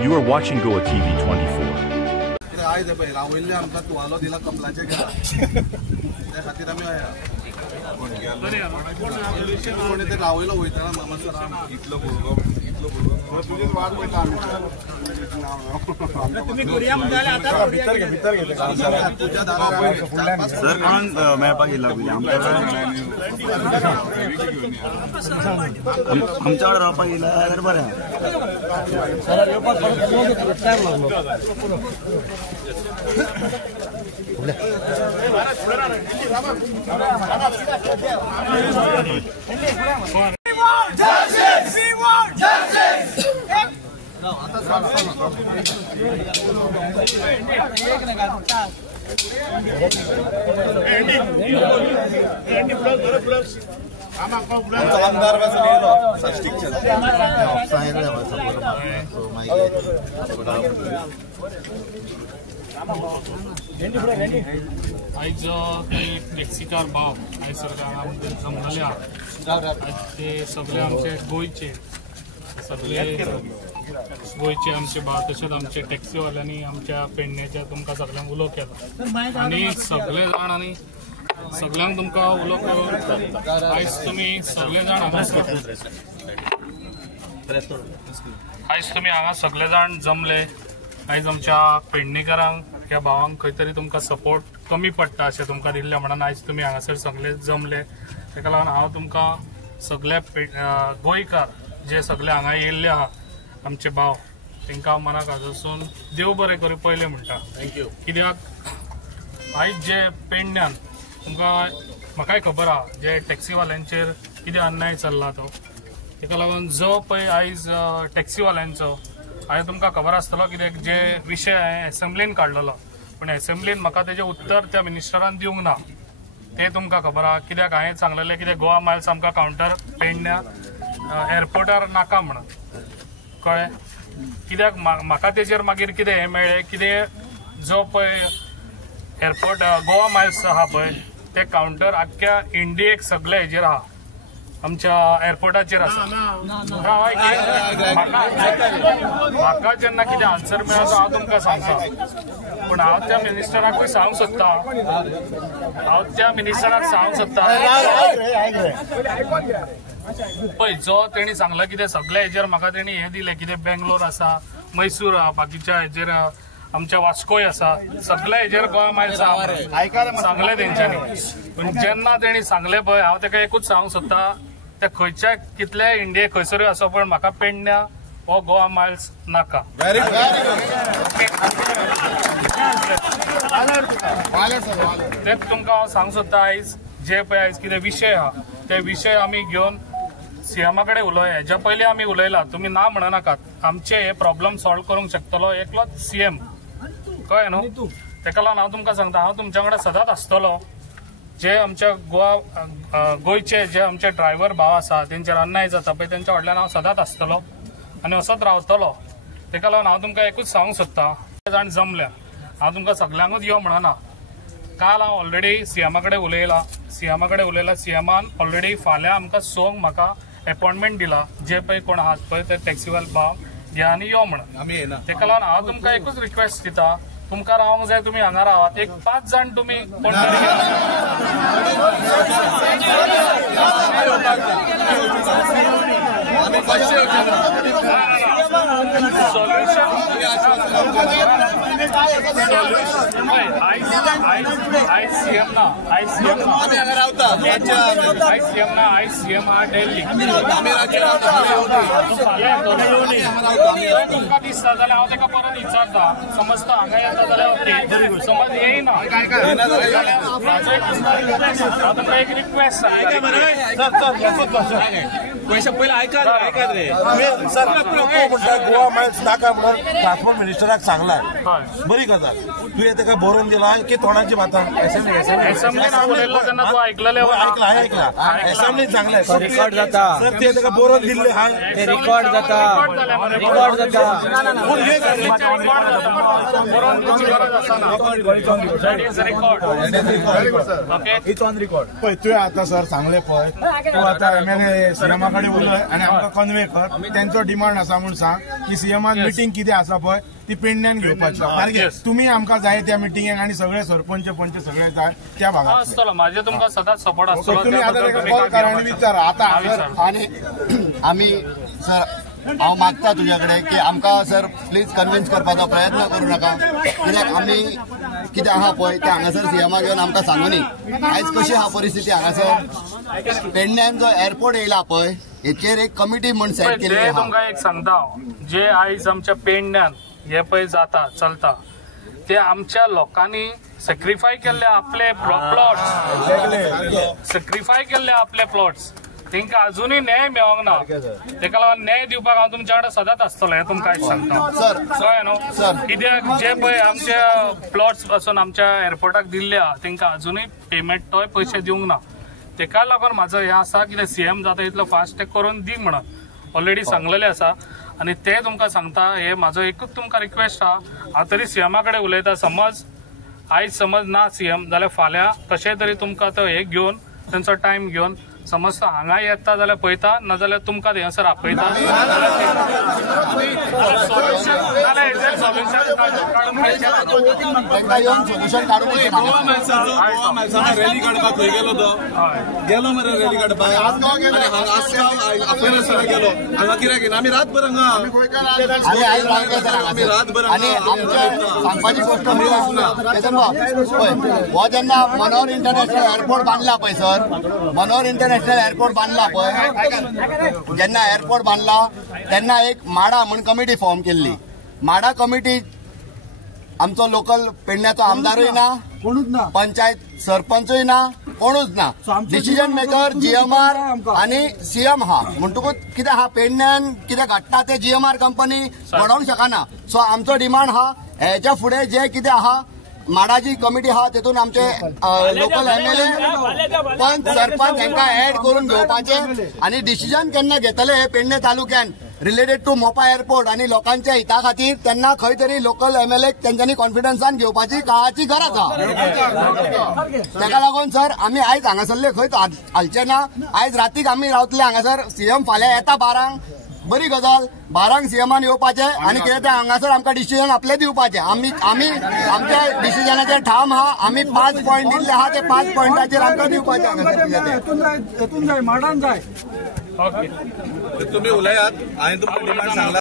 You are watching Goa TV 24. आज रावयल्ले आमकां तुवालो दिला कपलाचे घरा त्या खातीर आमी कोणी ते रावयलो वयताना मामासर इतलो भुरगो तुजेच वाट वयता तुमी कोरिया म्हणटाले आतां भितर गेले तुज्या दारार सर कोण मेळपाक येयला पयलीं आमच्या वांगडा रावपाक येयला जाल्यार बरें सर येवपाक टायम लागलो आज टॅक्सीकार भाव आयज सरकारान जमलेले आहा ते सगळे आमचे गोयचे आमचे भाव तशेंच आमचे टॅक्सीवाल्यांनी आमच्या पेडण्याच्या तुमकां सगळ्यांक उलो केला आनी सगळे जाण आनी सगळ्यांक तुमकां उलो करून आयज तुमी सगळे जाण हांगा सगळे जाण जमले आयज आमच्या पेडणेकारांक ह्या भावांक खंय तरी तुमकां सपोर्ट कमी पडटा अशें तुमकां दिल्लें म्हणून आयज तुमी हांगासर सगळे जमले तेका लागून हांव तुमकां सगळे गोंयकार जे सगळे हांगा येयल्ले आहा आमचे भाव तांकां मनाक हाजोसून देव बरें करूं पयलें म्हणटा थँक्यू कित्याक आयज जे पेडण्यान तुमकां म्हाकाय खबर आहा जे टॅक्सीवाल्यांचेर कितें अन्याय चल्ला तो ताका लागून जो पळय आयज टॅक्सीवाल्यांचो हांवें तुमकां खबर आसतलो कित्याक जे विशय हांवें एसेंब्लीन काडलेलो पूण एसेंब्लीन म्हाका तेजें उत्तर त्या मिनिस्टरान दिवंक ना तें तुमकां खबर आहा कित्याक हांवें सांगलेलें कित्याक गोवा मायल्स आमकां कावंटर पेडण्या एअरपोर्टार नाका म्हणून कळ्ळें कित्याक म्हाका तेजेर मागीर कितें हें मेळ्ळें कितें जो पळय एअरपोर्ट गोवा मायल्स आहा पळय ते कावंटर आख्ख्या इंडियेक सगळे हेजेर आहा आमच्या एअरपोर्टाचेर आसा म्हाका जेन्ना कितें आन्सर मेळत हांव तुमकां सांगता पूण हांव त्या मिनिस्टराकूय सांगूंक सोदता पळय जो तेणी सांगला कितें सगळे हेजेर म्हाका तेणी हें दिलें कितें बेंगलोर आसा मैसूर आहा बाकीच्या हेजेर आमच्या वास्कोय आसा सगळे हेजेर गोवा मायल्स सांगले तेंच्यांनी पूण जेन्ना तेणी सांगले पळय हांव ताका एकूच सांगूंक सोदता ते खंयच्या कितले इंडियेक खंयसरूय आसो पण म्हाका पेडण्या हो गोवा मायल्स नाका तेच तुमकां हांव सांगूंक सोदता आयज जे पळय आयज कितें विशय आहा ते विशय आमी घेवन सीएमा कडेन उलोवया हेच्या पयलीं आमी उलयला तुमी ना म्हणनाकात आमचे हे प्रॉब्लेम सॉल्व करूंक शकतलो एकलोच सीएम कळ्ळें न्हू तेका लागून हांव तुमकां सांगता हांव तुमच्या वांगडा सदांच आसतलो जे आमच्या गोंयचे जे आमचे ड्रायव्हर भाव आसा तेंचेर अन्याय जाता पळय तेंच्या फाटल्यान हांव सदांच आसतलो आनी असोच रावतलो तेका लागून हांव तुमकां एकूच सांगूंक सोदता जाण जमल्या हांव तुमकां सगळ्यांकूच यो म्हणना काल हांव ऑलरेडी सीएमा कडेन उलयला सीएमान ऑलरेडी फाल्यां आमकां सोंग म्हाका अपॉइंटमेंट दिला जे पळय कोण आहात पळय ते टॅक्सीवाल भाव घ्या आनी यो म्हणून तेका लागून हांव तुमकां एकूच रिक्वेस्ट दिता तुमकां रावंक जाय तुमी हांगा रावात एक 5 जाण तुमी कोण आयसीएम हा दिल्ली तुमकां दिसता जाल्यार हांव ताका परत विचारता समज तो हांगा येता जाल्यार ओके समज येयना तुमकां एक रिक्वेस्ट पयशे पयलीं आयकात रे गोवा मायल्स नाका म्हणून ट्रान्सपोर्ट मिनिस्टराक सांगलाय हय बरी गजाल तुवें ताका बरोवन दिलाय की तोंडाची माता असेंब्लीन उलयल्लो तेन्ना तूं आयकलेलें ऐकला असेंब्लीन सांगलाय रिकॉर्ड जाता सर ते ताका बरोवन दिल्ले हाय ते रिकॉर्ड जाता पूण हे पळय तुवें आतां सर सांगलें पळय तूं आतां MLA सीएमा कडेन उलय आनी आमकां कन्वे कर तेंचो डिमांड आसा म्हूण सांग की सीएमान मिटींग कितें आसा पळय ती पेडण्यान घेवपाची सारकें तुमी आमकां जाय त्या मिटिंगेक आनी सगळे सरपंच पंच सगळे जाय त्या भागात आसतलो म्हाजे तुमकां सदांच सपोर्ट आसतलो तुमी आतां ताका कॉल करा आनी विचारा आतां आणि आम्ही सर हांव मागता तुझ्या कडेन की आमकां सर प्लीज कन्विन्स करपाचो प्रयत्न करूं नाका कित्याक आमी कितें आहा पळय ते हांगासर सीएमा घेवन आमकां सांगुनी आयज कशी आहा परिस्थिती हांगासर पेडण्यान जो एअरपोर्ट येयला पळय हेचेर एक कमिटी म्हण सेट केल्ली ते आहा तुमकां एक सांगता जे आयज आमच्या पेडण्यान हे पळय जाता चलता ते आमच्या लोकांनी सॅक्रिफाय केल्ले आपले प्लॉट्स सॅक्रिफाय केल्ले आपले प्लॉट्स तांकां अजूनय न्याय मेळोंक ना ताका लागून न्याय दिवपाक हांव तुमच्या कडेन सदांच आसतलो हे तुमकां आयज सांगता कळ्ळें न्हू कित्याक जे पळय आमचे प्लॉट्स पासून आमच्या एअरपोर्टाक दिल्ले आहा तांकां अजूनय पेमेंट तोय पयशे दिवंक ना ताका लागून म्हाजो हें आसा की सीएम जाता इतलो फास्ट ते करून दी म्हणून ऑलरेडी सांगलेलें आसा आनी ते तुमकां सांगता हे म्हाजो एकूच तुमकां रिक्वेस्ट आहा हांव तरी सीएमा कडेन उलयता समज आयज समज ना सीएम जाल्यार फाल्यां कशें तरी तुमकां तो हे घेवन तांचो टायम घेवन समज तो हांगा येता जाल्यार पळयता नाजाल्यार तुमकां थंयसर आपयता सोल्युशन काढून रॅली काडपाक खंय गेलो तो गेलो मरे रॅली काडपाक गेलो हांगा कित्याक आमी रातभर हांगा आणि आमच्या सांगपाची गोष्ट हो जेन्ना मनोहर इंटरनॅशनल एअरपोर्ट बांदला पळय सर मनोहर इंटरनॅशनल एअरपोर्ट बांदला पळय जेन्ना एअरपोर्ट बांदला तेन्ना एक माडा म्हूण कमिटी फॉर्म केल्ली माडा कमिटी आमचो लोकल पेडण्याचो आमदारूय ना कोणूच ना पंचायत सरपंचूय ना कोणूच ना डिसिजन मेकर जीएमआर आणि सीएम हा म्हणटकूच कितें हा पेडण्यान कितें घडटा ते जीएमआर कंपनी घडोवंक शकना सो आमचो डिमांड हा हेच्या फुडें जे कितें आहा माडाची कमिटी आहा तेतून आमचे लोकल MLA पंच सरपंच हांकां ऍड करून घेवपाचे आणि डिसिजन केन्ना घेतले हे पेडणे तालुक्यान रिलेटेड टू मोपा एअरपोर्ट आणि लोकांच्या हिता खातीर तेन्ना खंय तरी लोकल MLA तेंच्यांनी कॉन्फिडन्सान घेवपाची काळाची गरज आहा ताका लागून सर आमी आयज हांगासरले खंयच हालचे ना आयज रातीक आमी रावतले हांगासर सीएम फाल्यां येता 12 बरी गजाल 12 सीएमान येवपाचे आणि कितें तें हांगासर आमकां डिसिजन आपले दिवपाचे आमी आमच्या डिसिजनाचेर ठाम आहा आमी 5 पॉयंट दिल्ले आहा ते 5 पॉयंटाचेर आमकां दिवपाचे हांगासर जाय माडान जाय तुम्ही उलयात हांवें तुमकां डिमांड सांगला